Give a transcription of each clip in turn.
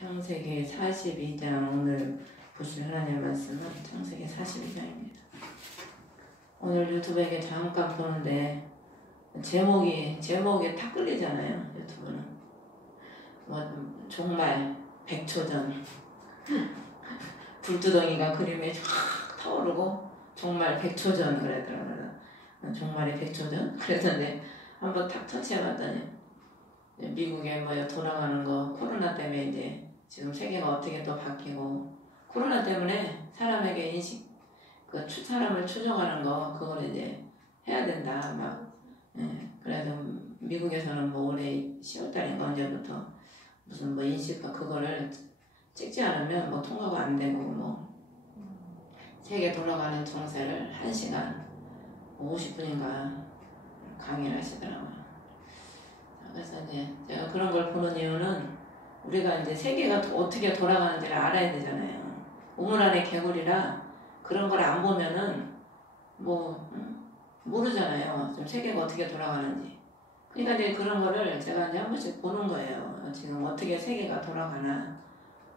창세기 42장 오늘 보실 하나님의 말씀은 창세기 42장입니다. 오늘 유튜브에 잠깐 보는데 제목이 탁 끌리잖아요. 유튜브는 뭐 종말 백초전 불두덩이가 그림에 쫙 타오르고 종말 백초전 그러더라고요. 종말의 백초전 그랬는데 한번 탁 터치해봤더니 미국에 뭐 돌아가는 거 코로나 때문에 이제 지금 세계가 어떻게 또 바뀌고 코로나 때문에 사람에게 인식 사람을 추종하는 거 그걸 이제 해야 된다 막 그래서 미국에서는 뭐 올해 10월달인가 언제부터 무슨 뭐 인식과 그거를 찍지 않으면 뭐 통과가 안 되고 뭐 세계 돌아가는 정세를 1시간 50분인가 강의를 하시더라고요. 그래서 이제 제가 그런 걸 보는 이유는 우리가 이제 세계가 어떻게 돌아가는지를 알아야 되잖아요. 우물 안의 개구리라 그런 걸 안 보면은 뭐 모르잖아요. 지금 세계가 어떻게 돌아가는지. 그러니까 이제 그런 거를 제가 이제 한 번씩 보는 거예요. 지금 어떻게 세계가 돌아가나.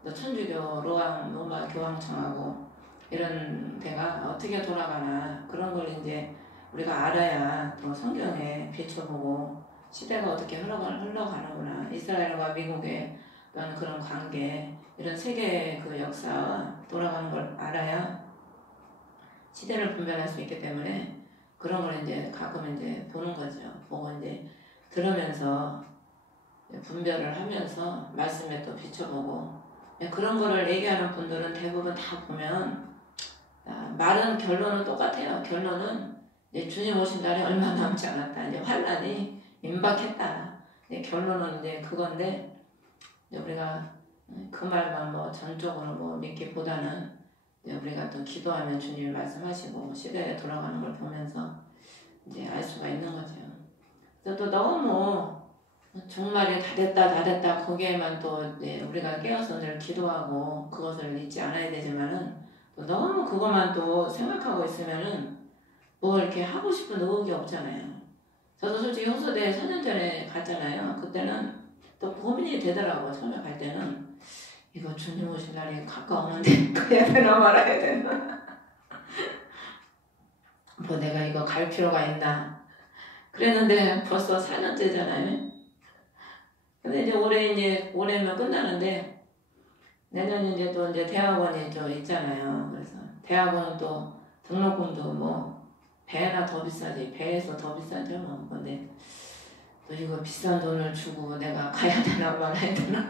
또 천주교 로마 교황청하고 이런 데가 어떻게 돌아가나 그런 걸 이제 우리가 알아야 또 성경에 비춰보고 시대가 어떻게 흘러가는구나. 이스라엘과 미국의 어떤 그런 관계, 이런 세계의 그 역사 돌아가는 걸 알아야 시대를 분별할 수 있기 때문에 그런 걸 이제 가끔 이제 보는 거죠. 보고 이제 들으면서 분별을 하면서 말씀에 또 비춰보고 그런 거를 얘기하는 분들은 대부분 다 보면 말은 결론은 똑같아요. 결론은 이제 주님 오신 날이 얼마 남지 않았다. 이제 환난이 임박했다. 결론은 이제 그건데 우리가 그 말만 뭐 전적으로 뭐 믿기보다는 우리가 또 기도하면 주님이 말씀하시고 시대에 돌아가는 걸 보면서 이제 알 수가 있는 거죠. 그래서 또 너무 종말이 다 됐다 거기에만 또 우리가 깨어서 늘 기도하고 그것을 잊지 않아야 되지만은 또 너무 그것만 또 생각하고 있으면은 뭐 이렇게 하고 싶은 의욕이 없잖아요. 저도 솔직히 호수대 4년 전에 갔잖아요. 그때는 또 고민이 되더라고요. 처음에 갈 때는 이거 주님 오신 날이 가까우는데 가야 되나 말아야 되나 뭐 내가 이거 갈 필요가 있나 그랬는데 벌써 4년째잖아요. 근데 이제 올해면 끝나는데 내년 이제 또 이제 대학원이 좀 있잖아요. 그래서 대학원은 또 등록금도 뭐 배나 더 비싸지, 배에서 더 비싸죠 뭐. 근데 또 이거 비싼 돈을 주고 내가 가야 되나 말아야 되나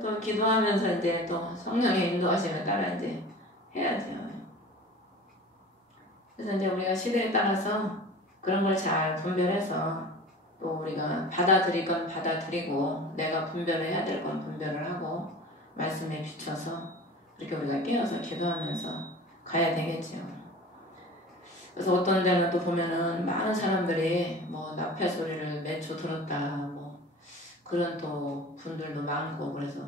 또 기도하면서 이제 또 성령의 인도하심에 따라 이제 해야죠. 그래서 이제 우리가 시대에 따라서 그런 걸 잘 분별해서 또 우리가 받아들일 건 받아들이고 내가 분별해야 될 건 분별을 하고 말씀에 비춰서 그렇게 우리가 깨어서 기도하면서 가야 되겠죠. 그래서 어떤 데는 또 보면은 많은 사람들이 뭐 나팔 소리를 매주 들었다 뭐 그런 또 분들도 많고 그래서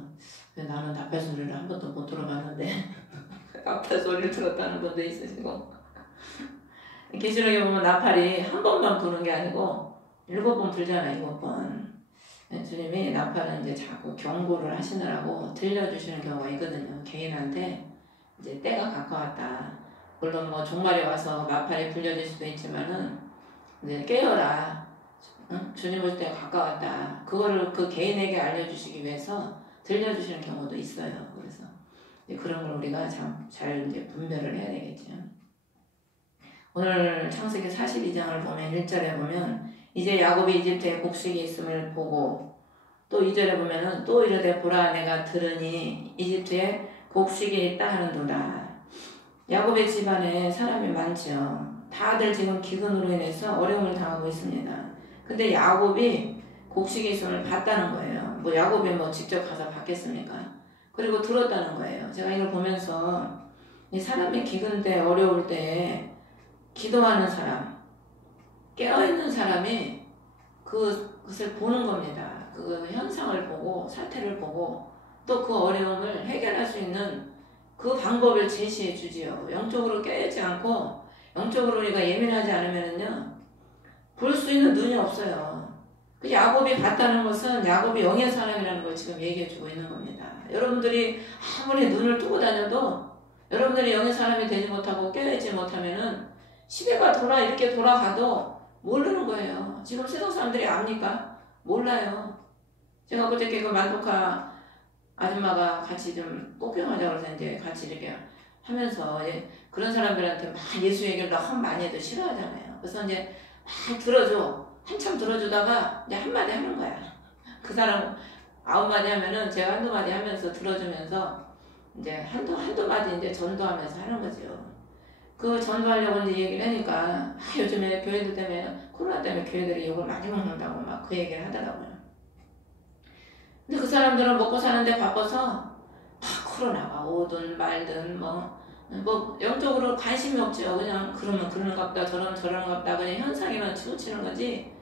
나는 나팔 소리를 한 번도 못 들어봤는데 나팔 소리를 들었다는 분도 있으시고 계시록에 보면 나팔이 한 번만 부는 게 아니고 7번 불잖아요. 7번. 주님이 나팔은 이제 자꾸 경고를 하시느라고 들려주시는 경우가 있거든요. 개인한테 이제 때가 가까웠다. 물론 뭐 종말에 와서 나팔이 불려질 수도 있지만은 이제 깨어라. 응? 주님 올 때가 가까웠다. 그거를 그 개인에게 알려주시기 위해서 들려주시는 경우도 있어요. 그래서 그런 걸 우리가 잘 이제 분별을 해야 되겠죠. 오늘 창세기 42장을 보면 1절에 보면 이제 야곱이 이집트에 곡식이 있음을 보고 또 2절에 보면은 또 이르되 보라 내가 들으니 이집트에 곡식이 있다 하는도다. 야곱의 집안에 사람이 많죠. 다들 지금 기근으로 인해서 어려움을 당하고 있습니다. 근데 야곱이 곡식이 있음을 봤다는 거예요. 뭐 야곱이 뭐 직접 가서 봤겠습니까? 그리고 들었다는 거예요. 제가 이걸 보면서 이 사람이 기근 때 어려울 때 기도하는 사람, 깨어있는 사람이 그것을 보는 겁니다. 그 현상을 보고 사태를 보고 또 그 어려움을 해결할 수 있는 그 방법을 제시해 주지요. 영적으로 깨어있지 않고 영적으로 우리가 예민하지 않으면요 볼 수 있는 눈이 없어요. 그 야곱이 봤다는 것은 야곱이 영의 사람이라는 걸 지금 얘기해주고 있는 겁니다. 여러분들이 아무리 눈을 뜨고 다녀도 여러분들이 영의 사람이 되지 못하고 깨어있지 못하면은 시대가 이렇게 돌아가도 모르는 거예요. 지금 세상 사람들이 압니까? 몰라요. 제가 그저께 그 만독화 아줌마가 같이 좀 꽃병하자고 해서 이제 같이 이렇게 하면서 그런 사람들한테 막 예수 얘기를 너무 많이 해도 싫어하잖아요. 그래서 이제 막 들어줘. 한참 들어주다가 이제 한마디 하는 거야. 그 사람 9마디 하면은 제가 1~2마디 하면서 들어주면서 이제 한두 마디 이제 전도하면서 하는 거죠. 그 전도하려고 이제 얘기를 하니까 요즘에 교회들 때문에 코로나 때문에 교회들이 욕을 많이 먹는다고 막 그 얘기를 하더라고요. 근데 그 사람들은 먹고 사는데 바빠서 코로나가 오든 말든 뭐 영적으로 관심이 없죠. 그냥 그러면 그런갑다 저러면 저런갑다 그냥 현상에만 치우치는 거지.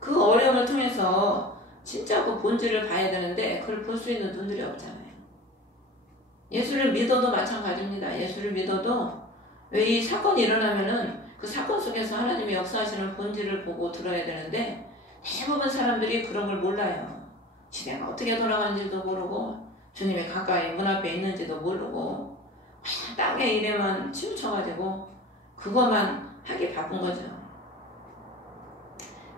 그 어려움을 통해서 진짜 그 본질을 봐야 되는데 그걸 볼 수 있는 눈들이 없잖아요. 예수를 믿어도 마찬가지입니다. 예수를 믿어도 왜 이 사건이 일어나면은 그 사건 속에서 하나님이 역사하시는 본질을 보고 들어야 되는데 대부분 사람들이 그런 걸 몰라요. 시대가 어떻게 돌아가는지도 모르고 주님이 가까이 문 앞에 있는지도 모르고 땅의 일에만 치우쳐가지고 그것만 하기 바쁜 거죠.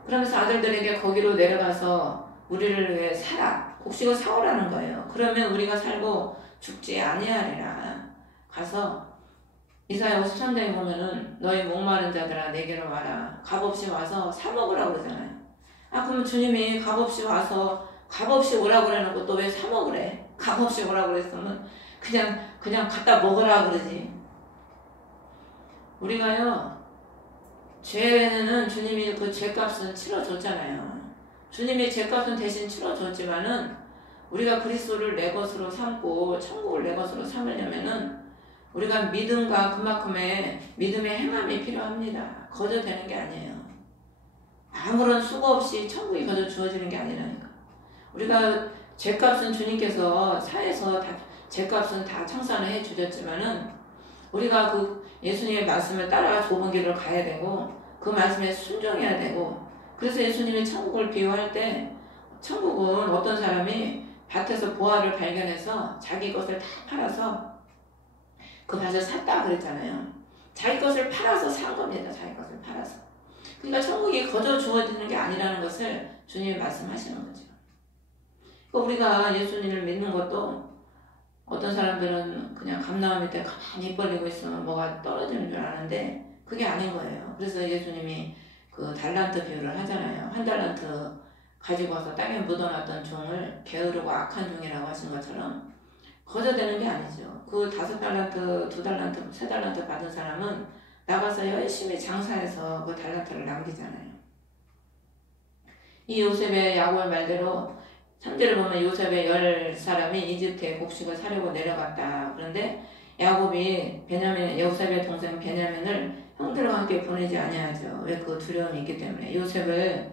그러면서 아들들에게 거기로 내려가서 우리를 위해 곡식을 사오라는 거예요. 그러면 우리가 살고 죽지 아니하리라. 가서 이사야 53장에 보면은 너희 목마른 자들아 내게로 와라. 값없이 와서 사 먹으라고 그러잖아요. 그러면 주님이 값없이 와서 값없이 오라고 그래놓고 또 왜 사 먹으래? 값없이 오라고 그랬으면 그냥 갖다 먹으라 그러지. 우리가요 죄는 주님이 그 죄값은 치러줬잖아요. 주님이 죄값은 대신 치러줬지만은 우리가 그리스도를 내 것으로 삼고 천국을 내 것으로 삼으려면은 우리가 믿음과 그만큼의 믿음의 행함이 필요합니다. 거저 되는 게 아니에요. 아무런 수고 없이 천국이 거저 주어지는 게 아니라니까. 우리가 죄값은 주님께서 사에서 다 죄값은 다 청산을 해 주셨지만은 우리가 그 예수님의 말씀을 따라 좁은 길을 가야 되고 그 말씀에 순종해야 되고 그래서 예수님이 천국을 비유할 때 천국은 어떤 사람이 밭에서 보화를 발견해서 자기 것을 다 팔아서 그 밭을 샀다 그랬잖아요. 자기 것을 팔아서 산 겁니다. 자기 것을 팔아서. 그러니까 천국이 거저 주어지는 게 아니라는 것을 주님이 말씀하시는 거죠. 우리가 예수님을 믿는 것도 어떤 사람들은 그냥 감나무 밑에 가만히 입 벌리고 있으면 뭐가 떨어지는 줄 아는데 그게 아닌 거예요. 그래서 예수님이 그 달란트 비유를 하잖아요. 1달란트 가지고 와서 땅에 묻어놨던 종을 게으르고 악한 종이라고 하신 것처럼 거저 되는 게 아니죠. 그 5달란트, 2달란트, 3달란트 받은 사람은 나가서 열심히 장사해서 그 달란트를 남기잖아요. 이 요셉의 야곱의 말대로 3절을 보면 요셉의 10사람이 이집트에 곡식을 사려고 내려갔다. 그런데 야곱이 요셉의 동생 베냐민을 형들과 함께 보내지 아니하죠. 왜? 그 두려움이 있기 때문에. 요셉을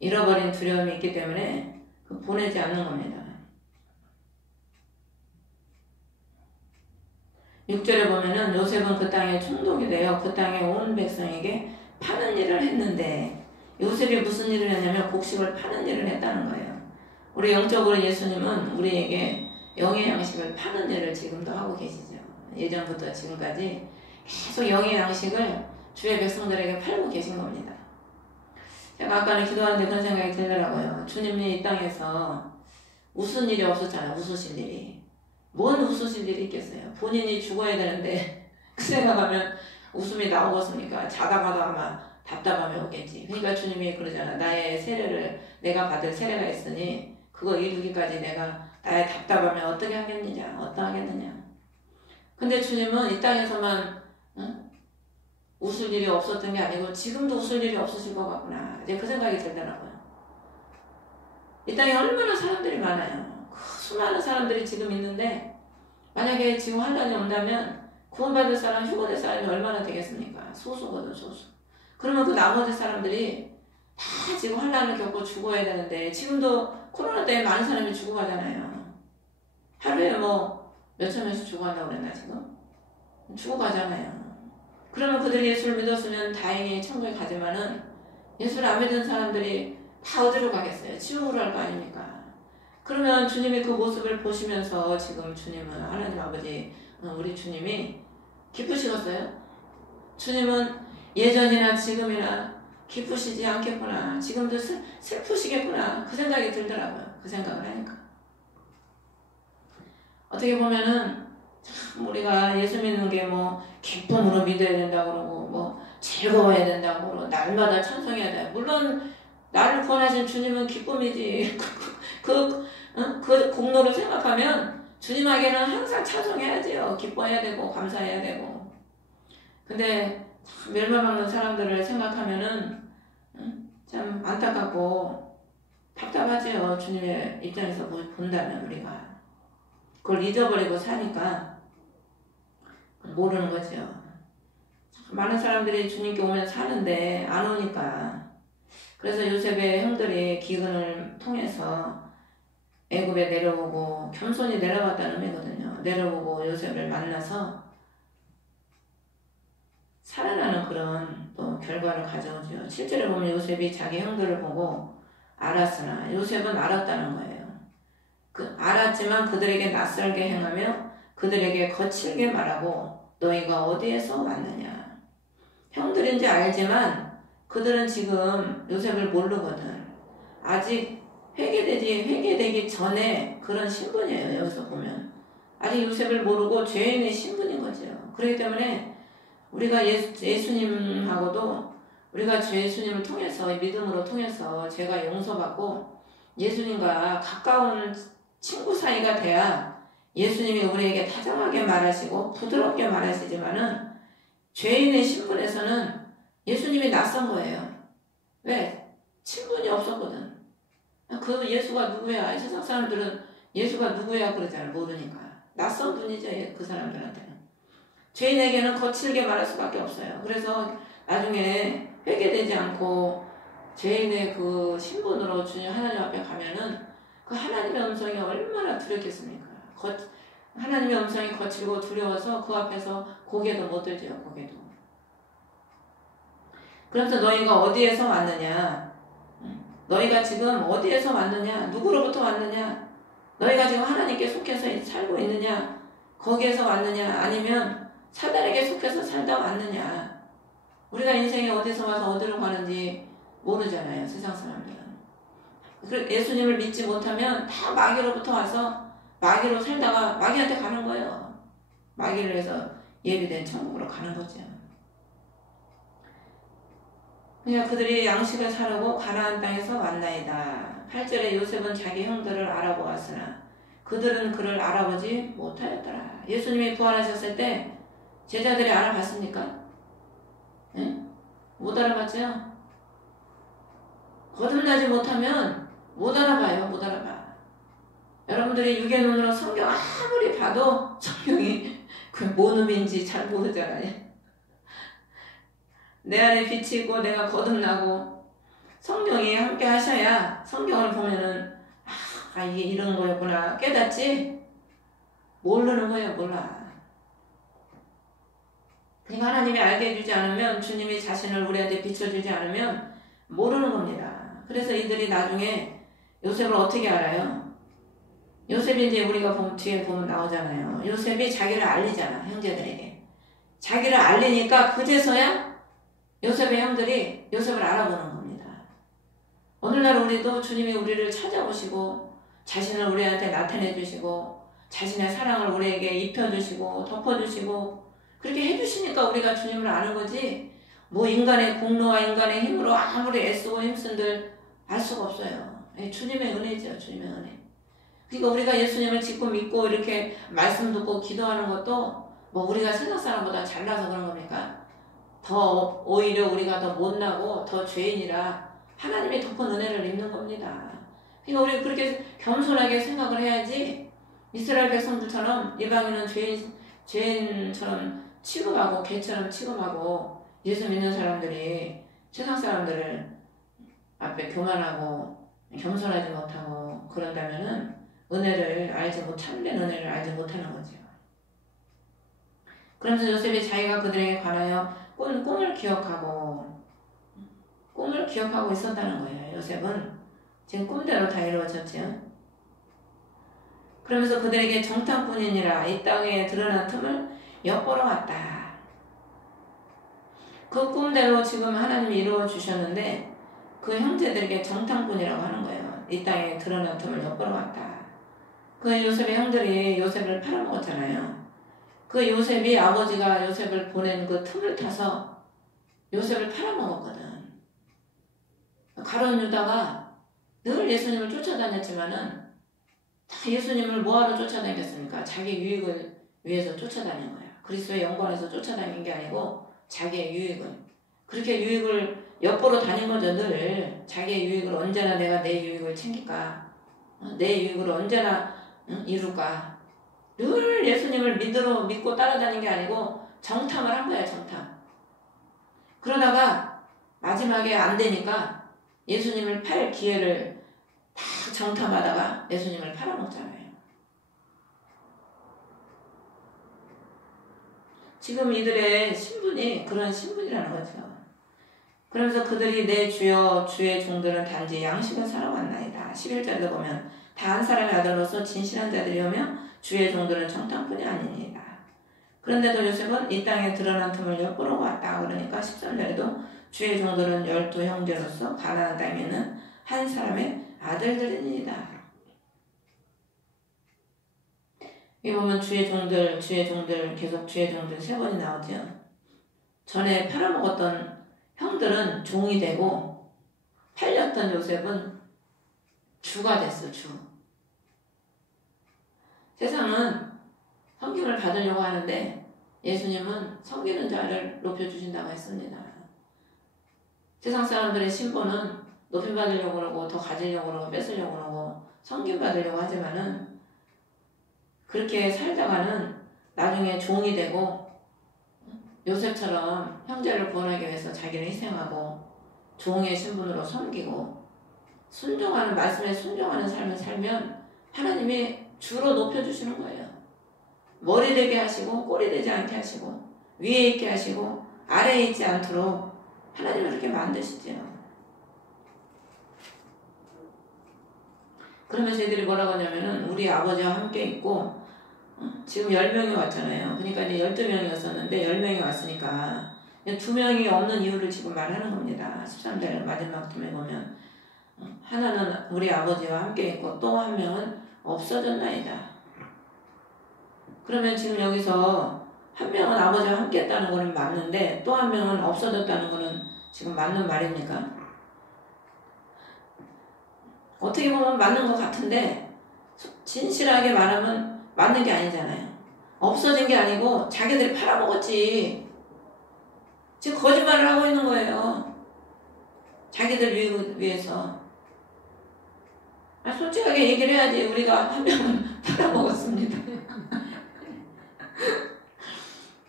잃어버린 두려움이 있기 때문에 보내지 않는 겁니다. 6절에 보면은 요셉은 그 땅에 총독이 되어 그 땅의 온 백성에게 파는 일을 했는데 요셉이 무슨 일을 했냐면 곡식을 파는 일을 했다는 거예요. 우리 영적으로 예수님은 우리에게 영의 양식을 파는 일을 지금도 하고 계시죠. 예전부터 지금까지 계속 영의 양식을 주의 백성들에게 팔고 계신 겁니다. 제가 아까는 기도하는데 그런 생각이 들더라고요. 주님이 이 땅에서 웃은 일이 없었잖아요. 웃으실 일이. 뭔 웃으실 일이 있겠어요. 본인이 죽어야 되는데 그 생각하면 웃음이 나오겠습니까? 자다가도 아마 답답함이 오겠지. 그러니까 주님이 그러잖아. 나의 세례를 내가 받을 세례가 있으니 그거 이루기까지 내가 나의 답답함을 어떻게 하겠느냐 어떠하겠느냐. 근데 주님은 이 땅에서만 웃을 일이 없었던 게 아니고 지금도 웃을 일이 없으실 것 같구나. 이제 그 생각이 들더라고요. 이 땅에 얼마나 사람들이 많아요. 수많은 사람들이 지금 있는데 만약에 지금 환란이 온다면 구원받을 사람, 휴거될 사람이 얼마나 되겠습니까? 소수거든 소수. 그러면 그 나머지 사람들이 다 지금 환란을 겪고 죽어야 되는데 지금도 코로나 때문에 많은 사람이 죽어가잖아요. 하루에 뭐 몇천 명씩 죽어간다고 그랬나 지금? 죽어가잖아요. 그러면 그들이 예수를 믿었으면 다행히 천국에 가지만은 예수를 안 믿은 사람들이 다 어디로 가겠어요? 지옥으로 갈 거 아닙니까? 그러면 주님이 그 모습을 보시면서 지금 주님은 하나님 아버지 우리 주님이 기쁘시겠어요? 주님은 예전이나 지금이나 기쁘시지 않겠구나. 지금도 슬프시겠구나. 그 생각이 들더라고요. 그 생각을 하니까. 어떻게 보면은 참 우리가 예수 믿는 게 뭐 기쁨으로 믿어야 된다고 그러고 뭐 즐거워야 된다고 그러고 날마다 찬송해야 돼. 물론 나를 구원하신 주님은 기쁨이지. 그 공로를 생각하면 주님에게는 항상 찬송해야지요. 기뻐해야 되고 감사해야 되고. 근데 참 멸망하는 사람들을 생각하면은 참 안타깝고 답답하지요. 주님의 입장에서 본다면 우리가 그걸 잊어버리고 사니까 모르는 거죠. 많은 사람들이 주님께 오면 사는데 안 오니까. 그래서 요셉의 형들이 기근을 통해서 애굽에 내려오고 겸손히 내려갔다는 의미거든요. 내려오고 요셉을 만나서 살아나는 그런 또 결과를 가져오죠. 실제로 보면 요셉이 자기 형들을 보고 알았으나 요셉은 알았다는 거예요. 알았지만 그들에게 낯설게 행하며 그들에게 거칠게 말하고 너희가 어디에서 왔느냐. 형들인지 알지만 그들은 지금 요셉을 모르거든. 아직 회개되기 전에 그런 신분이에요. 여기서 보면 아직 요셉을 모르고 죄인의 신분인 거죠. 그렇기 때문에 우리가 예수님하고도 우리가 예수님을 통해서 믿음으로 통해서 죄가 용서받고 예수님과 가까운 친구 사이가 돼야 예수님이 우리에게 다정하게 말하시고 부드럽게 말하시지만은 죄인의 신분에서는 예수님이 낯선 거예요. 왜? 친분이 없었거든. 그 예수가 누구야? 세상 사람들은 예수가 누구야 그러잖아요. 모르니까. 낯선 분이죠. 그 사람들한테는. 죄인에게는 거칠게 말할 수밖에 없어요. 그래서 나중에 회개되지 않고 죄인의 그 신분으로 주님 하나님 앞에 가면은 그 하나님의 음성이 얼마나 두렵겠습니까? 하나님의 음성이 거칠고 두려워서 그 앞에서 고개도 못 들죠. 고개도. 그래서 너희가 어디에서 왔느냐? 너희가 지금 어디에서 왔느냐? 누구로부터 왔느냐? 너희가 지금 하나님께 속해서 살고 있느냐? 거기에서 왔느냐? 아니면 사단에게 속해서 살다 왔느냐? 우리가 인생에 어디서 와서 어디로 가는지 모르잖아요. 세상 사람들은. 예수님을 믿지 못하면 다 마귀로부터 와서 마귀로 살다가 마귀한테 가는 거예요. 마귀를 해서 예비된 천국으로 가는 거죠. 그냥 그들이 양식을 사려고 가나안 땅에서 왔나이다. 8절에 요셉은 자기 형들을 알아보았으나 그들은 그를 알아보지 못하였더라. 예수님이 부활하셨을 때 제자들이 알아봤습니까? 네? 못 알아봤죠? 거듭나지 못하면 못 알아봐요. 못 알아봐. 여러분들이 육의 눈으로 성경 아무리 봐도 성경이 그 뭔 의미인지 잘 모르잖아요. 내 안에 빛이 있고 내가 거듭나고 성령이 함께 하셔야 성경을 보면은 이게 이런 거였구나 깨닫지 모르는 거예요. 몰라. 그러니까 하나님이 알게 해주지 않으면 주님이 자신을 우리한테 비춰주지 않으면 모르는 겁니다. 그래서 이들이 나중에 요셉을 어떻게 알아요? 요셉이 이제 우리가 뒤에 보면 나오잖아요. 요셉이 자기를 알리잖아. 형제들에게. 자기를 알리니까 그제서야 요셉의 형들이 요셉을 알아보는 겁니다. 오늘날 우리도 주님이 우리를 찾아오시고 자신을 우리한테 나타내 주시고 자신의 사랑을 우리에게 입혀주시고 덮어주시고 그렇게 해주시니까 우리가 주님을 아는 거지 뭐 인간의 공로와 인간의 힘으로 아무리 애쓰고 힘쓴들 알 수가 없어요. 주님의 은혜죠. 주님의 은혜. 그러니까 우리가 예수님을 짓고 믿고 이렇게 말씀 듣고 기도하는 것도 뭐 우리가 세상 사람보다 잘나서 그런 겁니까? 더 오히려 우리가 더 못나고 더 죄인이라 하나님의 덮은 은혜를 입는 겁니다. 그러니까 우리 그렇게 겸손하게 생각을 해야지 이스라엘 백성들처럼 이방인은 죄인처럼 취급하고 개처럼 취급하고 예수 믿는 사람들이 세상 사람들을 앞에 교만하고 겸손하지 못하고 그런다면은 은혜를 알지 참된 은혜를 알지 못하는 거죠. 그러면서 요셉이 자기가 그들에게 관하여 꿈을 기억하고 꿈을 기억하고 있었다는 거예요. 요셉은 지금 꿈대로 다 이루어졌죠. 그러면서 그들에게 정탐꾼이니라 이 땅에 드러난 틈을 엿보러 왔다. 그 꿈대로 지금 하나님이 이루어 주셨는데 그 형제들에게 정탐꾼이라고 하는 거예요. 이 땅에 드러난 틈을 엿보러 왔다. 그 요셉의 형들이 요셉을 팔아먹었잖아요. 그 요셉이 아버지가 요셉을 보낸 그 틈을 타서 요셉을 팔아먹었거든. 가룟 유다가 늘 예수님을 쫓아다녔지만은 다 예수님을 뭐하러 쫓아다녔습니까? 자기 유익을 위해서 쫓아다닌 거야. 그리스도의 영광에서 쫓아다닌 게 아니고 자기의 유익을. 그렇게 유익을 엿보러 다닌 거죠. 늘 자기의 유익을 언제나 내가 내 유익을 챙길까? 내 유익을 언제나 이룰까? 늘 예수님을 믿고 따라다닌 게 아니고 정탐을 한 거야. 정탐. 그러다가 마지막에 안 되니까 예수님을 팔 기회를 다 정탐하다가 예수님을 팔아먹잖아요. 지금 이들의 신분이 그런 신분이라는 거죠. 그러면서 그들이 내 주여 주의 종들은 단지 양식을 살아왔나이다. 11절에 보면 다 한 사람의 아들로서 진실한 자들이오며 주의 종들은 정탐꾼이 아니니이다. 그런데도 요셉은 이 땅에 드러난 틈을 엿보러 왔다. 그러니까 13절에도 주의 종들은 12 형제로서 가나안 땅에 있는 한 사람의 아들들이니이다. 이 보면 주의 종들 계속 주의 종들 3번이 나오죠. 전에 팔아먹었던 형들은 종이 되고 팔렸던 요셉은 주가 됐어. 주. 세상은 섬김을 받으려고 하는데 예수님은 섬기는 자를 높여주신다고 했습니다. 세상 사람들의 신분은 높임받으려고 그러고 더 가지려고 그러고 뺏으려고 그러고 섬김받으려고 하지만은 그렇게 살다가는 나중에 종이 되고 요셉처럼 형제를 구원하기 위해서 자기를 희생하고 종의 신분으로 섬기고 순종하는 말씀에 순종하는 삶을 살면 하나님이 주로 높여주시는 거예요. 머리 되게 하시고 꼬리 되지 않게 하시고 위에 있게 하시고 아래에 있지 않도록 하나님은 그렇게 만드시죠. 그러면서 애들이 뭐라고 하냐면은 우리 아버지와 함께 있고 지금 10명이 왔잖아요. 그러니까 이제 12명이었었는데 10명이 왔으니까 2명이 없는 이유를 지금 말하는 겁니다. 13절 마지막 틈에 보면 하나는 우리 아버지와 함께 있고 또 한 명은 없어졌나이다. 그러면 지금 여기서 한 명은 아버지와 함께 했다는 거는 맞는데 또 한 명은 없어졌다는 거는 지금 맞는 말입니까? 어떻게 보면 맞는 것 같은데 진실하게 말하면 맞는 게 아니잖아요. 없어진 게 아니고 자기들이 팔아먹었지. 지금 거짓말을 하고 있는 거예요. 자기들 유익을 위해서. 솔직하게 얘기를 해야지. 우리가 한 명은 팔아먹었습니다.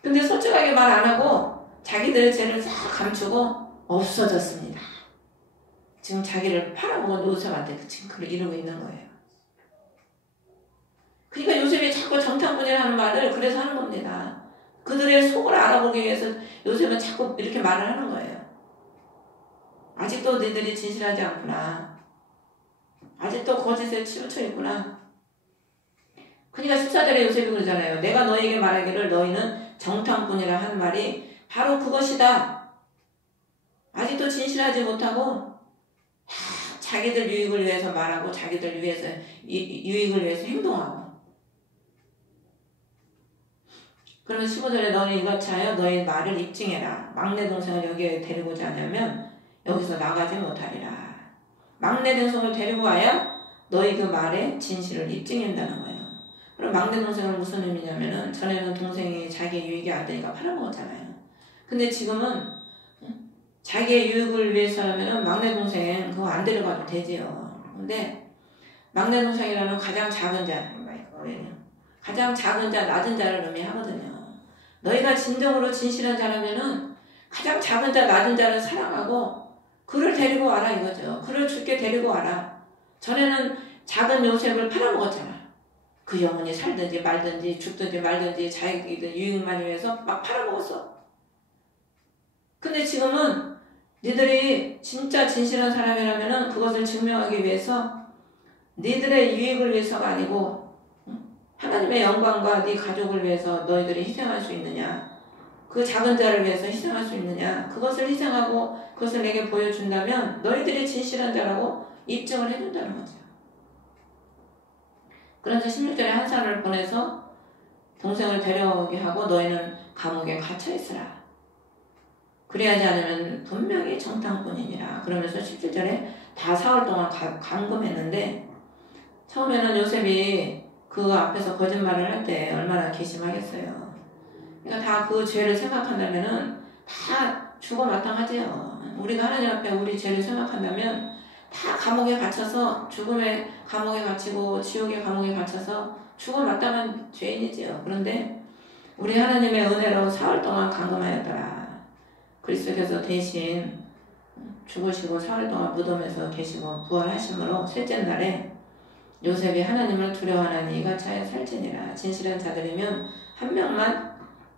근데 솔직하게 말 안 하고 자기들의 죄를 싹 감추고 없어졌습니다. 지금 자기를 팔아먹은 요셉한테 지금 그걸 이루고 있는 거예요. 그러니까 요셉이 자꾸 정탐꾼이라는 말을 그래서 하는 겁니다. 그들의 속을 알아보기 위해서 요셉은 자꾸 이렇게 말을 하는 거예요. 아직도 너희들이 진실하지 않구나. 아직도 거짓에 치우쳐 있구나. 그러니까 14절에 요셉이 그러잖아요. 내가 너희에게 말하기를 너희는 정탐꾼이라 한 말이 바로 그것이다. 아직도 진실하지 못하고 자기들 유익을 위해서 말하고 자기들 위해서 유익을 위해서 행동하고. 그러면 15절에 너는 이같이 하여 너희 말을 입증해라. 막내 동생을 여기에 데리고자 하냐면 여기서 나가지 못하리라. 막내 동생을 데리고 와야 너희 그 말에 진실을 입증한다는 거예요. 그럼 막내 동생은 무슨 의미냐면은 전에는 동생이 자기의 유익이 안 되니까 팔아먹었잖아요. 근데 지금은 자기의 유익을 위해서라면은 막내 동생 그거 안 데려가도 되지요. 근데 막내 동생이라는 가장 작은 자, 가장 작은 자, 낮은 자를 의미하거든요. 너희가 진정으로 진실한 자라면은 가장 작은 자, 낮은 자를 사랑하고 그를 데리고 와라 이거죠. 그를 주께 데리고 와라. 전에는 작은 요셉을 팔아먹었잖아. 그 영혼이 살든지 말든지 죽든지 말든지 자기들 유익만 위해서 막 팔아먹었어. 근데 지금은 니들이 진짜 진실한 사람이라면 그것을 증명하기 위해서 니들의 유익을 위해서가 아니고 하나님의 영광과 네 가족을 위해서 너희들이 희생할 수 있느냐, 그 작은 자를 위해서 희생할 수 있느냐, 그것을 희생하고 그것을 내게 보여준다면 너희들이 진실한 자라고 입증을 해준다는 거죠. 그래서 16절에 한 사람을 보내서 동생을 데려오게 하고 너희는 감옥에 갇혀 있으라. 그리하지 않으면 분명히 정탐꾼이니라. 그러면서 17절에 다 4월 동안 감금했는데, 처음에는 요셉이 그 앞에서 거짓말을 할 때 얼마나 괘씸하겠어요. 그러니까 다 그 죄를 생각한다면은 다 죽어 마땅하지요. 우리가 하나님 앞에 우리 죄를 생각한다면 다 감옥에 갇혀서 죽음의 감옥에 갇히고 지옥의 감옥에 갇혀서 죽어 마땅한 죄인이지요. 그런데 우리 하나님의 은혜로 4월 동안 감금하였더라. 그리스도께서 대신 죽으시고 4월 동안 무덤에서 계시고 부활하심으로 셋째 날에 요셉이 하나님을 두려워하는 이가 차에 살지니라. 진실한 자들이면 한 명만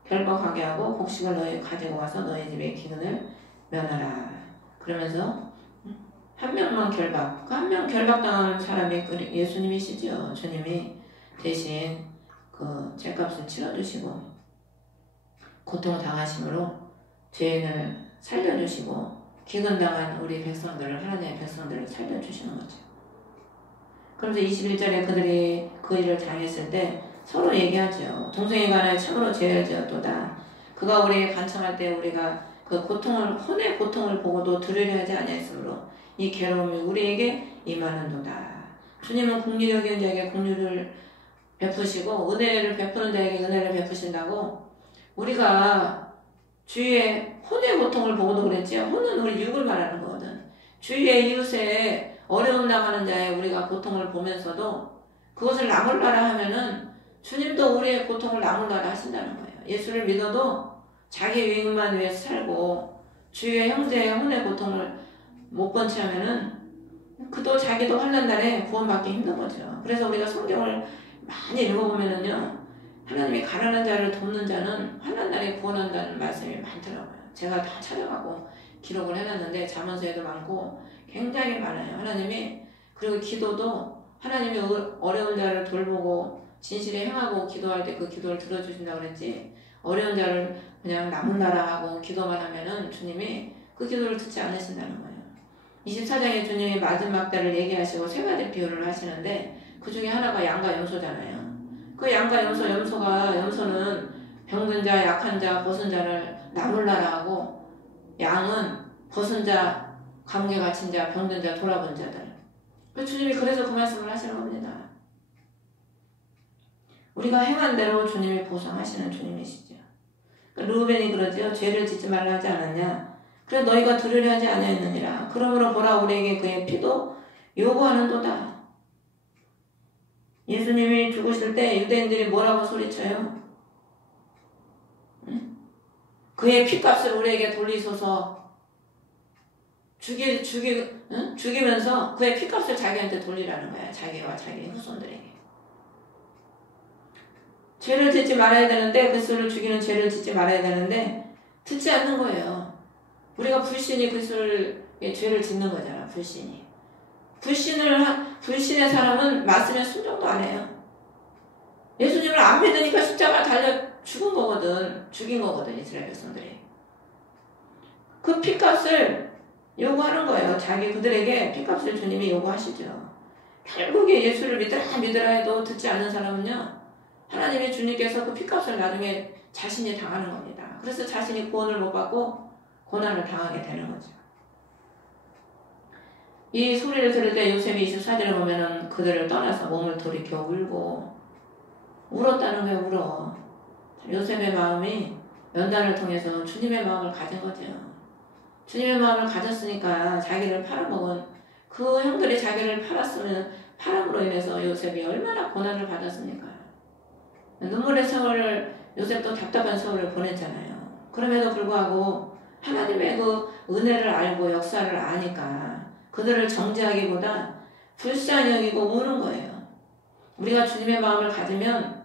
결박하게 하고 곡식을 너희 가지고 와서 너희 집에 기근을 면하라. 그러면서 한 명만 결박, 그 한 명 결박당하는 사람이 예수님이시죠. 주님이 대신 그 죄값을 치러주시고 고통 당하심으로 죄인을 살려주시고 기근당한 우리 백성들을, 하나님의 백성들을 살려주시는 거죠. 그래서 21절에 그들이 그 일을 당했을 때 서로 얘기하죠. 동생이 간에 참으로 죄를 지었도다. 그가 우리에게 간청할 때 우리가 그 고통을, 혼의 고통을 보고도 들으려 하지 아니하였으므로 이 괴로움이 우리에게 임하는도다. 주님은 긍휼적인 자에게 긍휼을 베푸시고 은혜를 베푸는 자에게 은혜를 베푸신다고. 우리가 주위의 혼의 고통을 보고도 그랬지요. 혼은 우리 육을 말하는 거거든. 주위의 이웃에 어려움 당하는 자의 우리가 고통을 보면서도 그것을 나물라라 하면은 주님도 우리의 고통을 나물라라 하신다는 거예요. 예수를 믿어도 자기 유익만 위해서 살고 주위의 형제의 혼의 고통을 못 번치하면은 그도 자기도 환난 날에 구원받기 힘든 거죠. 그래서 우리가 성경을 많이 읽어보면은요, 하나님이 가난한 자를 돕는 자는 환난 날에 구원한다는 말씀이 많더라고요. 제가 다 찾아가고 기록을 해놨는데 자문서에도 많고 굉장히 많아요. 하나님이. 그리고 기도도 하나님이 어려운 자를 돌보고 진실에 행하고 기도할 때 그 기도를 들어주신다고 그랬지, 어려운 자를 그냥 나문나라 하고 기도만 하면은 주님이 그 기도를 듣지 않으신다는 거예요. 24장에 주님이 마지막 때를 얘기하시고 세 가지 비유를 하시는데 그 중에 하나가 양과 염소잖아요. 그 양과 염소는 병든 자, 약한 자, 벗은 자를 나물라라 하고, 양은 벗은 자, 감옥에 갇힌 자, 병든 자, 돌아본 자들. 주님이 그래서 그 말씀을 하시는 겁니다. 우리가 행한 대로 주님이 보상하시는 주님이시죠. 르우벤이 그러지요. 죄를 짓지 말라 하지 않았냐. 그래 너희가 들으려 하지 아니하였느니라. 그러므로 보라 우리에게 그의 피도 요구하는도다. 예수님이 죽으실 때 유대인들이 뭐라고 소리쳐요? 응? 그의 피값을 우리에게 돌리소서. 죽이면서 그의 피값을 자기한테 돌리라는 거야. 자기와 자기 후손들에게. 죄를 짓지 말아야 되는데, 그리스도를 죽이는 죄를 짓지 말아야 되는데 듣지 않는 거예요. 우리가 불신이 그리스도를 죄를 짓는 거잖아. 불신의 사람은 말씀에 순종도 안 해요. 예수님을 안 믿으니까 십자가 달려 죽인 거거든, 이스라엘 백성들이. 그 피값을 요구하는 거예요. 그들에게 피값을 주님이 요구하시죠. 결국에 예수를 믿으라 해도 듣지 않는 사람은요, 하나님의 주님께서 그 피값을 나중에 자신이 당하는 겁니다. 그래서 자신이 구원을 못 받고 고난을 당하게 되는 거죠. 이 소리를 들을 때 요셉이 24절을 보면은 그들을 떠나서 몸을 돌이켜 울고 울었다는 거예요. 울어. 요셉의 마음이 연단을 통해서 주님의 마음을 가진 거죠. 주님의 마음을 가졌으니까 자기를 팔아먹은 그 형들이 자기를 팔음으로 인해서 요셉이 얼마나 고난을 받았습니까? 눈물의 세월을, 요셉도 답답한 세월을 보냈잖아요. 그럼에도 불구하고 하나님의 그 은혜를 알고 역사를 아니까 그들을 정죄하기보다 불쌍히 여기고 우는 거예요. 우리가 주님의 마음을 가지면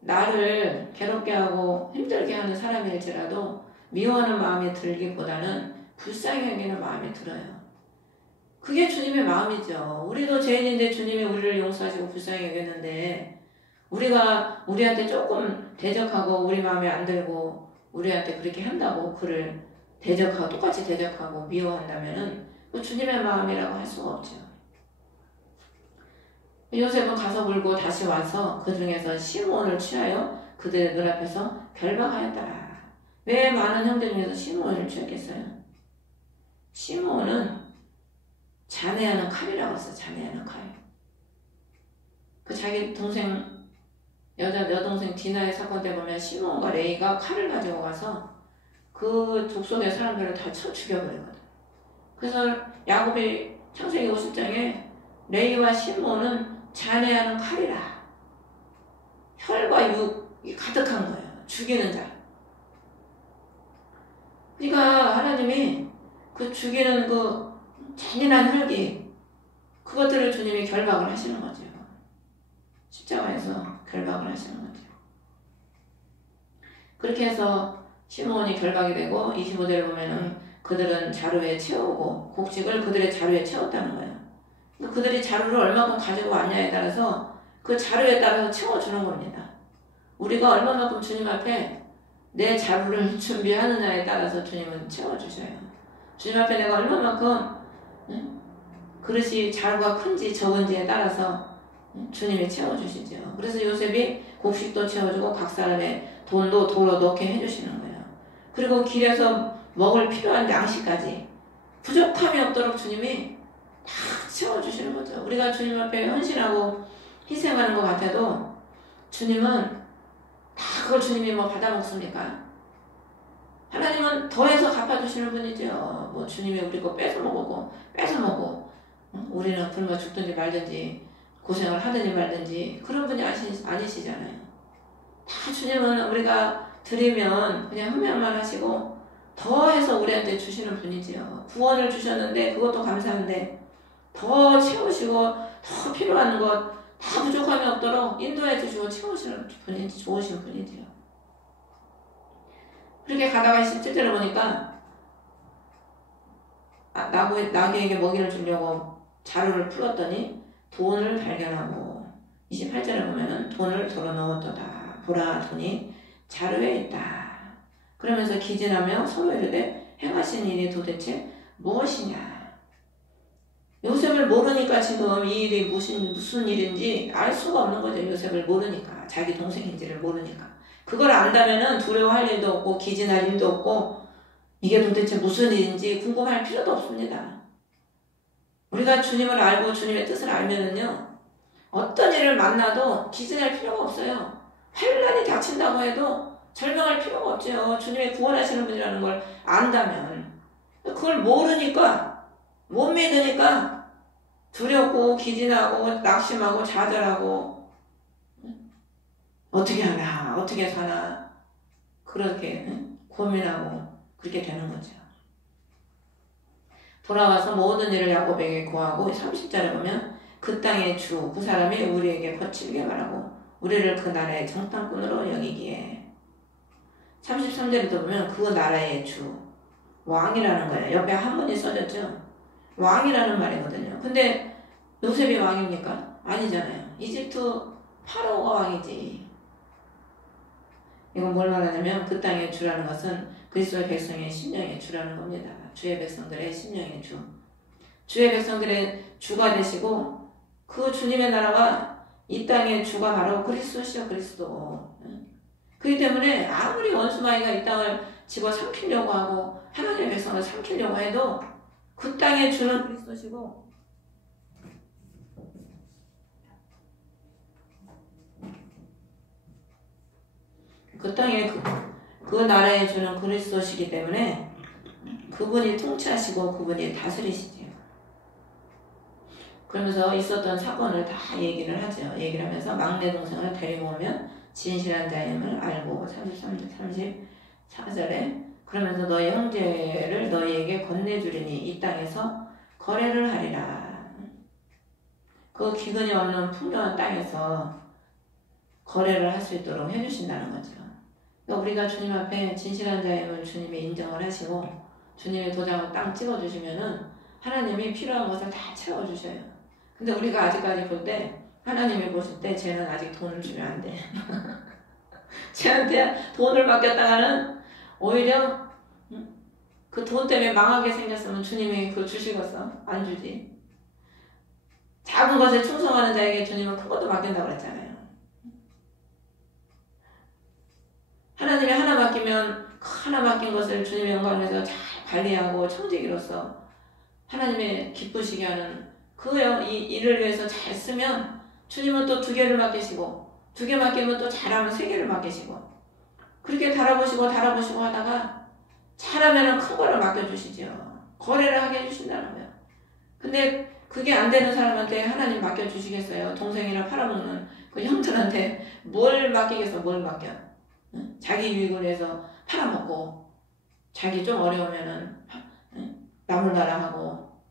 나를 괴롭게 하고 힘들게 하는 사람일지라도 미워하는 마음이 들기보다는 불쌍히 여기는 마음이 들어요. 그게 주님의 마음이죠. 우리도 죄인인데 주님이 우리를 용서하시고 불쌍히 여겼는데 우리가 우리한테 조금 대적하고 우리 마음에 안 들고 우리한테 그렇게 한다고 그를 대적하고 똑같이 대적하고 미워한다면은 그 주님의 마음이라고 할 수가 없죠. 요셉은 가서 물고 다시 와서 그 중에서 시므온을 취하여 그들의 눈앞에서 결박하였더라. 왜 많은 형제 중에서 시므온을 취했겠어요? 시므온은 자네하는 칼이라고 했어요. 자네하는 칼. 그 자기 동생 여동생 디나의 사건 때 보면 시므온과 레이가 칼을 가지고 가서 그 족속의 사람들을 다 쳐 죽여버리거든. 그래서 야곱이 창세기 50장에 레이와 시므온은 자네하는 칼이라. 혈과 육이 가득한 거예요. 죽이는 자. 그러니까 하나님이 그 죽이는 그 잔인한 혈기 그것들을 주님이 결박을 하시는 거죠. 십자가에서 결박을 하시는 거죠. 그렇게 해서 시므온이 결박이 되고 25절에 보면은 그들은 자루에 채우고 곡식을 그들의 자루에 채웠다는 거예요. 그들이 자루를 얼마큼 가지고 왔냐에 따라서 그 자루에 따라서 채워주는 겁니다. 우리가 얼마만큼 주님 앞에 내 자루를 준비하느냐에 따라서 주님은 채워주셔요. 주님 앞에 내가 얼마만큼 그릇이 자루가 큰지 적은지에 따라서 주님이 채워주시죠. 그래서 요셉이 곡식도 채워주고 각 사람의 돈도 도로 넣게 해주시는 거예요. 그리고 길에서 먹을 필요한 양식까지 부족함이 없도록 주님이 다 채워주시는 거죠. 우리가 주님 앞에 헌신하고 희생하는 것 같아도 주님은 다 그걸 주님이 뭐 받아먹습니까? 하나님은 더해서 갚아주시는 분이죠. 뭐 주님이 우리 거 뺏어 먹고 우리는 굶어 죽든지 말든지 고생을 하든지 말든지 그런 분이 아니시잖아요. 다 주님은 우리가 드리면 그냥 흠양만 하시고 더해서 우리한테 주시는 분이지요. 구원을 주셨는데 그것도 감사한데 더 채우시고 더 필요한 것 다 부족함이 없도록 인도해 주시고 채우시는 분이 좋으신 분이지요. 그렇게 가다가 17절을 보니까 나귀에게 먹이를 주려고 자루를 풀었더니 돈을 발견하고 28절에 보면은 돈을 덜어넣었도다. 보라 돈이 자루에 있다. 그러면서 기진하며 서로 이르되 행하신 일이 도대체 무엇이냐. 요셉을 모르니까 지금 이 일이 무슨 일인지 알 수가 없는 거죠. 요셉을 모르니까. 자기 동생인지를 모르니까. 그걸 안다면은 두려워할 일도 없고 기진할 일도 없고 이게 도대체 무슨 일인지 궁금할 필요도 없습니다. 우리가 주님을 알고 주님의 뜻을 알면은요. 어떤 일을 만나도 기진할 필요가 없어요. 환난이 닥친다고 해도 절망할 필요가 없죠. 주님의 구원하시는 분이라는 걸 안다면. 그걸 모르니까 못 믿으니까 두렵고 기진하고 낙심하고 좌절하고 어떻게 하나 어떻게 사나 그렇게 고민하고 그렇게 되는 거죠. 돌아와서 모든 일을 야곱에게 고하고 30절에 보면 그 땅의 주 그 사람이 우리에게 거칠게 말하고 우리를 그 나라의 정탐꾼으로 여기기에 33절에 보면 그 나라의 주 왕이라는 거예요. 옆에 한문이 써졌죠. 왕이라는 말이거든요. 근데 요셉이 왕입니까? 아니잖아요. 이집트 파라오가 왕이지. 이건 뭘 말하냐면 그 땅의 주라는 것은 그리스도의 백성의 심령의 주라는 겁니다. 주의 백성들의 심령의 주. 주의 백성들의 주가 되시고 그 주님의 나라가 이 땅의 주가 바로 그리스도시죠. 그리스도. 그렇기 때문에 아무리 원수마귀가 이 땅을 집어삼키려고 하고 하나님의 백성을 삼키려고 해도 그 땅의 주는 그리스도시고 그 땅의 그 나라의 주는 그리스도시기 때문에 그분이 통치하시고 그분이 다스리시지요. 그러면서 있었던 사건을 다 얘기를 하죠. 얘기를 하면서 막내 동생을 데리고 오면 진실한 자임을 알고 34절에 그러면서 너희 형제를 너희에게 건네주리니 이 땅에서 거래를 하리라. 그 기근이 없는 풍요한 땅에서 거래를 할 수 있도록 해주신다는 거죠. 그러니까 우리가 주님 앞에 진실한 자임을 주님이 인정을 하시고 주님이 도장을 딱 찍어주시면은 하나님이 필요한 것을 다 채워주셔요. 근데 우리가 아직까지 볼 때 하나님이 보실 때 쟤는 아직 돈을 주면 안 돼. 쟤한테 돈을 맡겼다가는 오히려 그 돈 때문에 망하게 생겼으면 주님이 그걸 주시겠어? 안 주지. 작은 것에 충성하는 자에게 주님은 큰 것도 맡긴다고 그랬잖아요. 하나님이 하나 맡기면 하나 맡긴 것을 주님의 영광을 위해서 잘 관리하고 청지기로서 하나님의 기쁘시게 하는 그 일을 위해서 잘 쓰면 주님은 또 2개를 맡기시고 2개 맡기면 또 잘하면 3개를 맡기시고 그렇게 달아보시고 하다가 잘하면 큰 거를 맡겨주시죠. 거래를 하게 해주신다는 거예요. 근데 그게 안 되는 사람한테 하나님 맡겨주시겠어요? 동생이나 팔아먹는 그 형들한테 뭘 맡기겠어? 뭘 맡겨? 응? 자기 유익을 위해서 팔아먹고 자기 좀 어려우면은 나몰라라 하고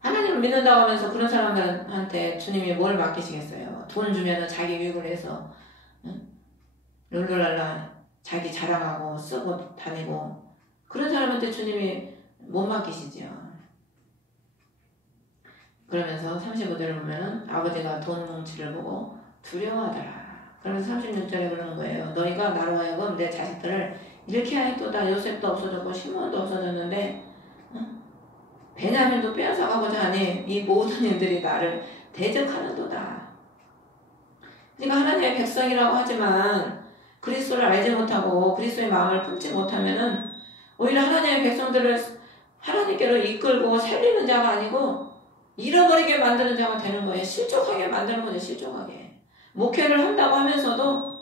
하나님을 믿는다고 하면서 그런 사람들한테 주님이 뭘 맡기시겠어요? 돈 주면은 자기 유익을 위해서 룰루랄라 자기 자랑하고 쓰고 다니고 그런 사람한테 주님이 못 맡기시죠. 그러면서 35절을 보면은 아버지가 돈 뭉치를 보고 두려워하더라. 그러면서 36절에 그러는 거예요. 너희가 나로 하여금 내 자식들을 이렇게 하였도다. 요셉도 없어졌고 시몬도 없어졌는데 베냐민도 빼앗아가고자 하니 이 모든 일들이 나를 대적하는도다. 그러니까 하나님의 백성이라고 하지만 그리스도를 알지 못하고 그리스도의 마음을 품지 못하면은 오히려 하나님의 백성들을 하나님께로 이끌고 살리는 자가 아니고 잃어버리게 만드는 자가 되는 거예요. 실족하게 만드는 거죠. 실족하게. 목회를 한다고 하면서도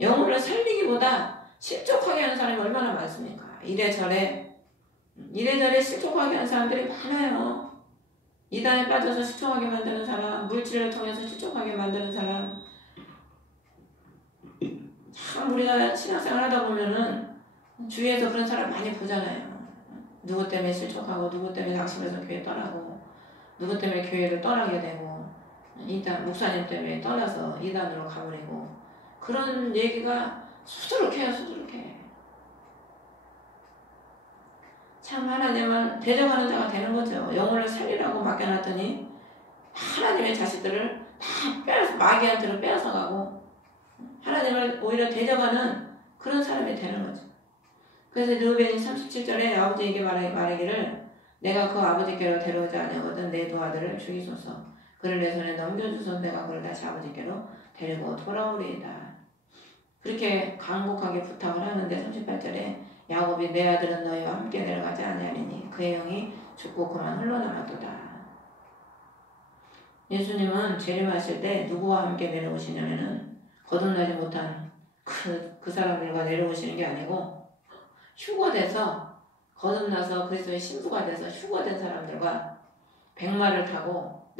영혼을 살리기보다 실족하게 하는 사람이 얼마나 많습니까? 이래저래 실족하게 하는 사람들이 많아요. 이단에 빠져서 실족하게 만드는 사람, 물질을 통해서 실족하게 만드는 사람. 참 우리가 신앙생활 하다 보면은 주위에서 그런 사람 많이 보잖아요. 누구 때문에 실족하고 누구 때문에 낙심해서 교회 떠나고 누구 때문에 교회를 떠나게 되고 이단 목사님 때문에 떠나서 이단으로 가버리고 그런 얘기가 수두룩해요. 참 하나님은 대적하는 자가 되는 거죠. 영혼을 살리라고 맡겨놨더니 하나님의 자식들을 다 빼앗아 마귀한테로 빼앗아가고 하나님을 오히려 대적하는 그런 사람이 되는 거죠. 그래서 르우벤이 37절에 아버지에게 말하기를 내가 그 아버지께로 데려오지 아니하거든 내 두 아들을 죽이소서. 그를 내 손에 넘겨주소서. 내가 그를 다시 아버지께로 데리고 돌아오리이다. 그렇게 간곡하게 부탁을 하는데 38절에 야곱이 내 아들은 너희와 함께 내려가지 아니하리니 그의 영이 죽고 그만 흘러나갔도다. 예수님은 재림하실 때 누구와 함께 내려오시냐면은 거듭나지 못한 그 사람들과 내려오시는 게 아니고 휴거돼서 거듭나서 그리스도의 신부가 돼서 휴거된 사람들과 백마를 타고